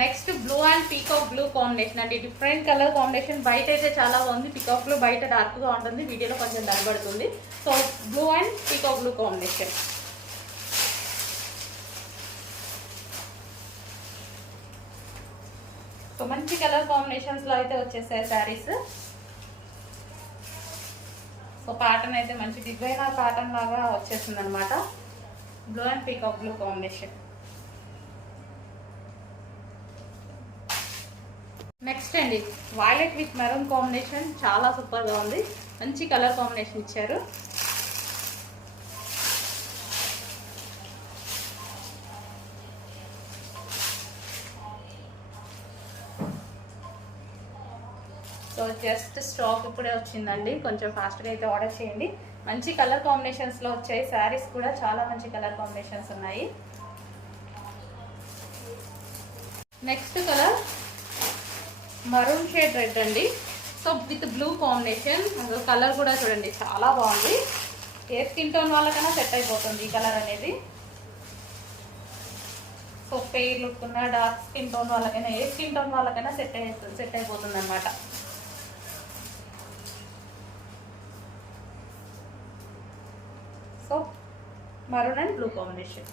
Next blue and peacock blue combination అండి. Different colour combination. బయట అయితే చాలా బాగుంది. పీకాక్ బ్లూ బయట డార్క్గా ఉంటుంది, వీడియోలో కొంచెం దరబడుతుంది. So blue and peacock blue combination. So మంచి కలర్ కాంబినేషన్స్లో అయితే వచ్చేసాయి శారీస్. సో ప్యాటర్న్ అయితే మంచి డిజైనర్ ప్యాటర్న్ లాగా వచ్చేసింది అనమాట. Blue and peacock blue combination. Next అండి వైలెట్ విత్ మెరూన్ కాంబినేషన్. చాలా సూపర్గా ఉంది. మంచి కలర్ కాంబినేషన్ ఇచ్చారు. సో జస్ట్ స్టాక్ ఇప్పుడే వచ్చిందండి, కొంచెం ఫాస్ట్గా అయితే ఆర్డర్ చేయండి. మంచి కలర్ కాంబినేషన్స్లో వచ్చాయి. శారీస్ కూడా చాలా మంచి కలర్ కాంబినేషన్స్ ఉన్నాయి. Next colour maroon shade red అండి. So with blue combination. Colour కూడా చూడండి చాలా బాగుంది. ఏ స్కిన్ టోన్ వాళ్ళకైనా సెట్ అయిపోతుంది ఈ కలర్ అనేది. సో ఫెయిర్ లుక్ ఉన్న డార్క్ స్కిన్ టోన్ వాళ్ళకైనా ఏ స్కిన్ టోన్ వాళ్ళకైనా సెట్ అయిపోతుంది అనమాట. So maroon and blue combination.